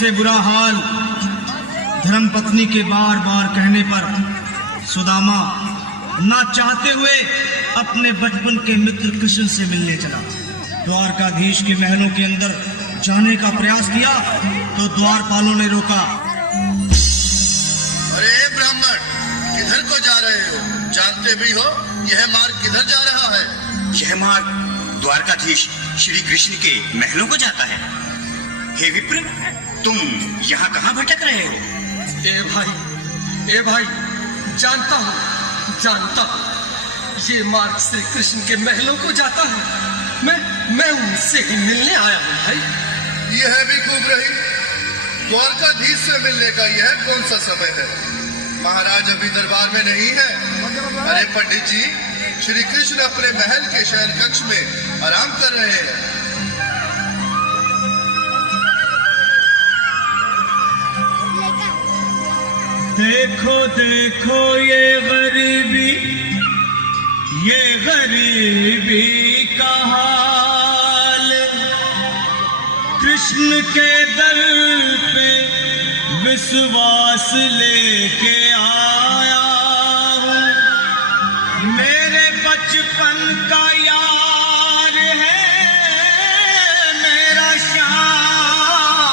से बुरा हाल धर्मपत्नी के बार बार कहने पर सुदामा ना चाहते हुए अपने बचपन के मित्र कृष्ण से मिलने चला। द्वारकाधीश के महलों के अंदर जाने का प्रयास किया तो द्वारपालों ने रोका। अरे ब्राह्मण, किधर को जा रहे हो? जानते भी हो यह मार्ग किधर जा रहा है? यह मार्ग द्वारकाधीश श्री कृष्ण के महलों को जाता है। हे विप्र, तुम यहाँ कहाँ भटक रहे हो? ए भाई, जानता हूँ ये मार्ग श्री कृष्ण के महलों को जाता है। मैं उनसे ही मिलने आया हूँ भाई। यह भी खूब रही, द्वारकाधीश से मिलने का यह कौन सा समय है? महाराज अभी दरबार में नहीं है। अरे पंडित जी, श्री कृष्ण अपने महल के शयन कक्ष में आराम कर रहे हैं। देखो देखो ये गरीबी का हाल, कृष्ण के दर पे विश्वास लेके आया हूँ। मेरे बचपन का यार है मेरा श्याम,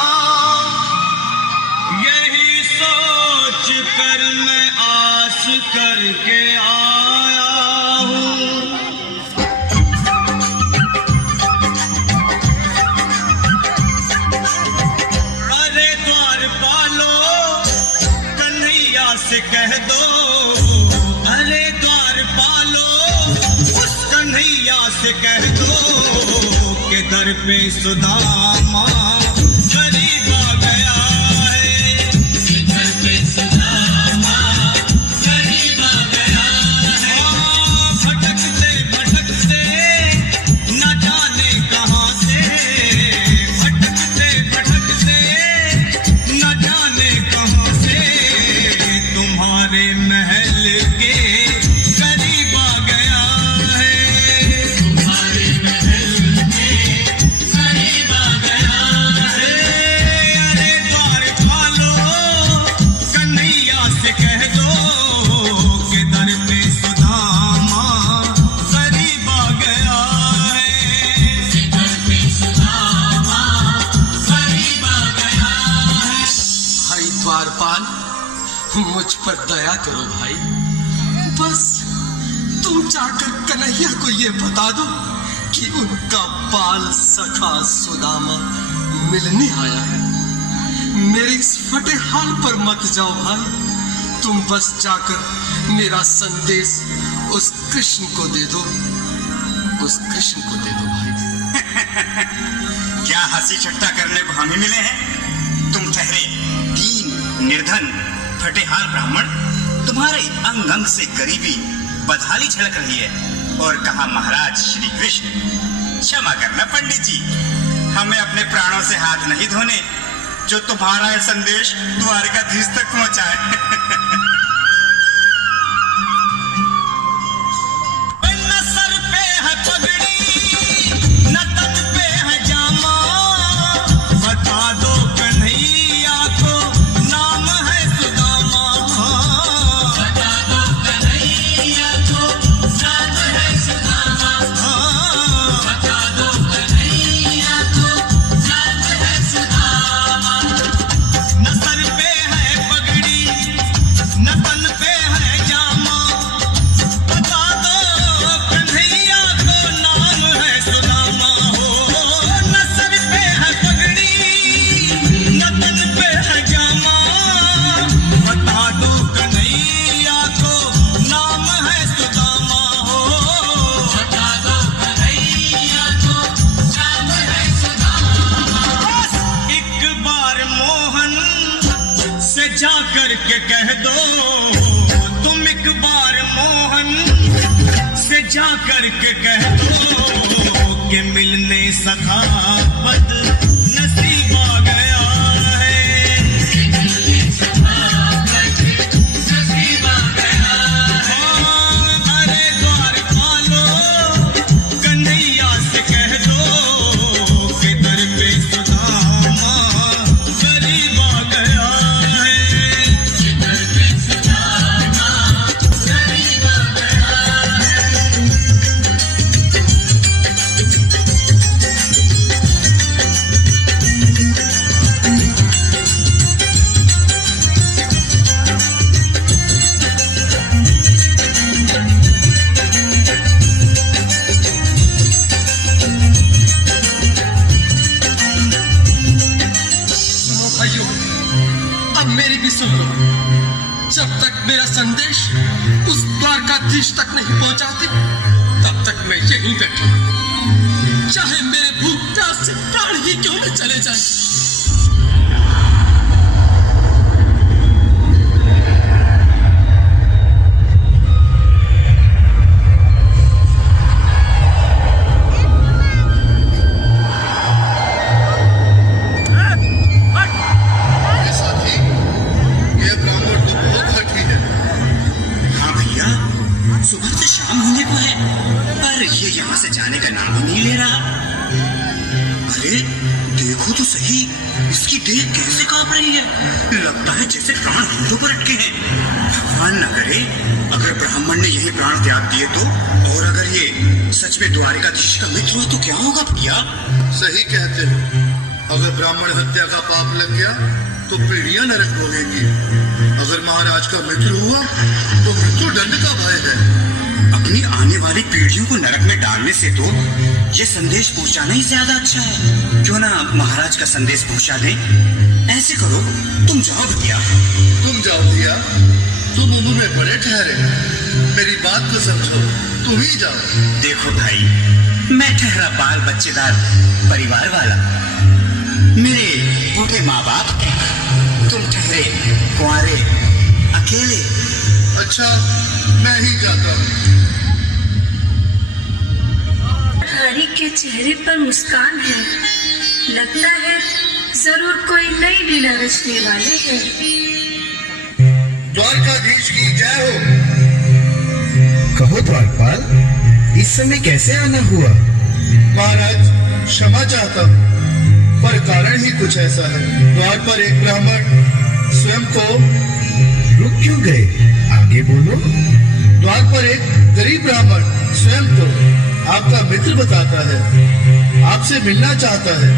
यही सोच कर मैं आस करके आया हूँ। अरे द्वारपालो, कन्हैया से कह दो, अरे द्वारपालो, उस कन्हैया से कह दो कि दर पे सुदामा गरीब आ गया है। दर पे सुदामा गरीब आ गया है। भटकते भटकते न जाने कहाँ से, भटकते भटकते न जाने कहाँ से तुम्हारे महल के करीब आ गया है। तुम्हारे महल के करीब आ गया है। अरे द्वारपालो, कन्हैया से कह दो कि दर पे सुदामा गरीब आ गया है। दर पे सुदामा गरीब आ गया है। भाई द्वारपाल, मुझ पर दया करो भाई। बस तुम जाकर कन्हैया को ये बता दो कि उनका बाल सखा सुदामा मिलने आया है। मेरे इस फटे हाल पर मत जाओ भाई। तुम बस जाकर मेरा संदेश उस कृष्ण को दे दो, उस कृष्ण को दे दो भाई। क्या हंसी ठट्टा करने को हम ही मिले हैं? तुम ठहरे दीन निर्धन फटेहाल ब्राह्मण, तुम्हारे अंग अंग से गरीबी बदहाली झलक रही है। और कहा महाराज श्री कृष्ण, क्षमा करना पंडित जी, हमें अपने प्राणों से हाथ नहीं धोने जो तुम्हारा यह संदेश द्वारकाधीश तक पहुंचाए। न सर पे है पगड़ी, न तन पे है जामा, बता दो कन्हैया को नाम है सुदामा। बता दो कन्हैया को नाम है सुदामा। बता दो कन्हैया को नाम है सुदामा। न सर पे है पगड़ी, न तन पे है जामा, बता दो कन्हैया को नाम है सुदामा। हो न सर पे है पगड़ी, न तन पे है जामा, बता दो कन्हैया को नाम है सुदामा। हो बता दो कन्हैया को नाम है सुदामा। एक बार मोहन से जा कर के कह दो, तुम एक बार मोहन से जा कर के कह दो कि मिलने सखा बद नसीब आ गया है। मिलने सखा बद नसीब आ गया है। अरे द्वारपालो, कन्हैया से कह दो कि दर पे सुदामा गरीब संदेश उस द्वारकाधीश तक नहीं पहुंचाते, तब तक मैं यहीं बैठूं, चाहे मेरे भूख प्यास से प्राण ही क्यों न चले जाए। सुबह से शाम होने को है, पर ये यहाँ से जाने का नाम ही नहीं ले रहा। अरे देखो तो सही, इसकी देह कैसे कांप रही है, लगता है जैसे प्राण घुटनों पर अटके हैं। भगवान न करे अगर ब्राह्मण ने यही प्राण त्याग दिए तो, और अगर ये सच में द्वारिकाधीश का मित्र हुआ तो क्या होगा भैया? सही कहते हो, अगर ब्राह्मण हत्या का पाप लग गया तो पीढ़ियां नरक भोगेंगी। अगर महाराज का मित्र हुआ तो मृत्यु दंड का भय है। अपनी आने वाली पीढ़ियों को नरक में डालने से तो ये संदेश पहुंचाना ही ज्यादा अच्छा है। क्यों ना महाराज का संदेश पहुंचा दें? ऐसे करो, तुम जाओ भैया। तुम जाओ भैया, तुम उम्र में बड़े ठहरे, मेरी बात को समझो, तुम ही जाओ। देखो भाई, मैं ठहरा बाल बच्चेदार परिवार वाला, मेरे बूढ़े माँ बाप हैं, तुम ठहरे कुंवारे अकेले। अच्छा, मैं ही जाता हूँ। हरि के चेहरे पर मुस्कान है, लगता है जरूर कोई नई लीला रचने वाले हैं। द्वारकाधीश की जय हो। कहो द्वारपाल, इस समय कैसे आना हुआ? महाराज क्षमा चाहता हूँ, पर कारण ही कुछ ऐसा है। द्वार पर एक ब्राह्मण स्वयं को रुक क्यों गए? आगे बोलो। द्वार पर एक गरीब ब्राह्मण स्वयं को आपका मित्र बताता है, आपसे मिलना चाहता है।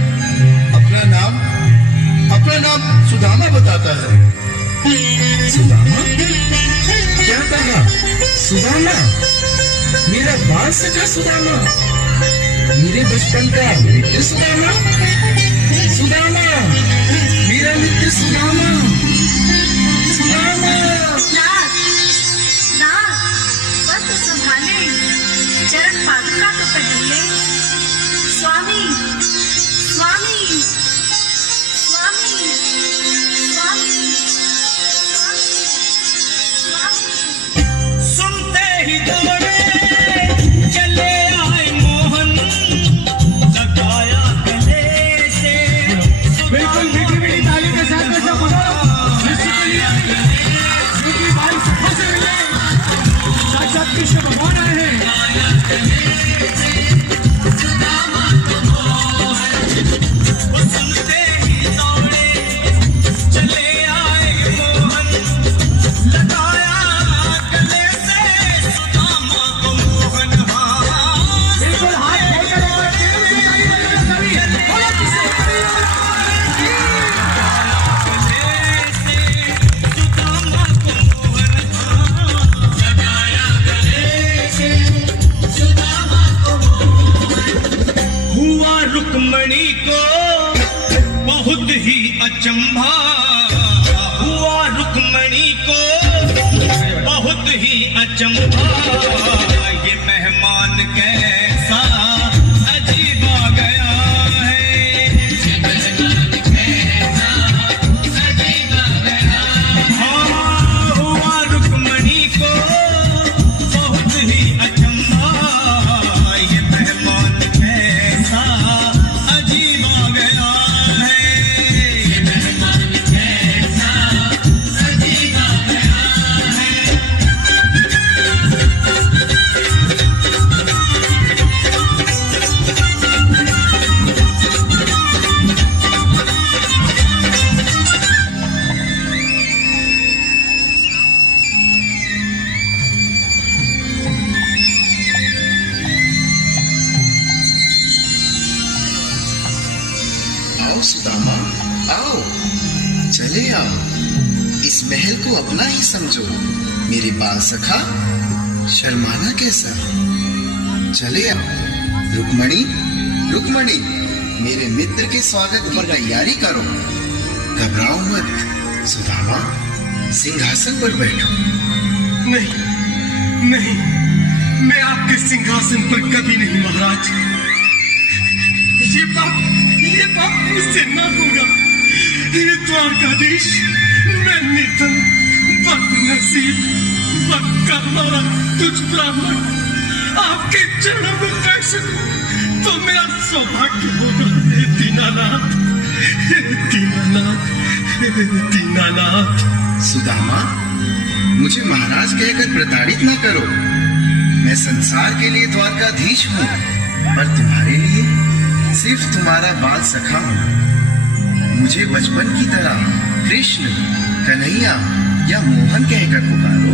अपना नाम सुदामा बताता है। सुदामा? क्या कहा? सुदामा? मेरा बाल सखा सुदामा, मेरे बचपन का मित्र सुदामा, सुदामा, मेरा मित्र सुदामा, सुदामा। वस्त्र संभाले, चरण पादुका तो पहले। स्वामी, स्वामी, स्वामी, स्वामी, स्वामी। सुनते ही दौड़े चले आए मोहन, लगाया गले से। बिल्कुल मीठी मीठी ताली के साथ ऐसा बोलो, क्योंकि भाई सफा से मिले, साक्षात कृष्ण भगवान आए हैं। सुनते ही दौड़े चले आए मोहन, लगाया गले से सुदामा को मोहन। बिल्कुल हाथ खोलकर और तेरे से ताली बजाना कभी। बोलो किसे कभी और सुदामा को मोहन, लगाया गले से सुदामा को मोहन। हुआ रुक्मणी को बहुत ही अचंभा, हुआ रुक्मणी को बहुत ही अचंभा। ये मेहमान कैसा अजीब आ गया है, ये मेहमान कैसा अजीब आ गया। हाँ, हुआ रुक्मणी को बहुत ही अचंभा, ये मेहमान कैसा अजीब आ गया है, ये मेहमान कैसा अजीब आ गया है। आओ सुदामा, आओ, चले आओ, इस महल को अपना ही समझो। मेरे बाल सखा, शर्माना कैसा? चले आओ। रुक्मणी, रुक्मणी, मेरे मित्र के स्वागत की तैयारी करो। घबराओ मत। सुदामा, सिंहासन पर बैठो। नहीं नहीं, मैं आपके सिंहासन पर कभी नहीं महाराज। ये बात मुझसे ना होगा। ये द्वारकाधीश, मैं निर्धन, बदनसीब, बदकर्मा तुझ ब्राह्मण आपके चरणों में कैसे तो मेरा सौभाग्य होगा। हे दीनानाथ, हे दीनानाथ, हे दीनानाथ। सुदामा, मुझे महाराज कहकर प्रताड़ित ना करो। मैं संसार के लिए द्वारकाधीश हूँ, पर तुम्हारे लिए सिर्फ तुम्हारा बाल सखा हूँ। मुझे बचपन की तरह कृष्ण, कन्हैया या मोहन कहकर पुकारो।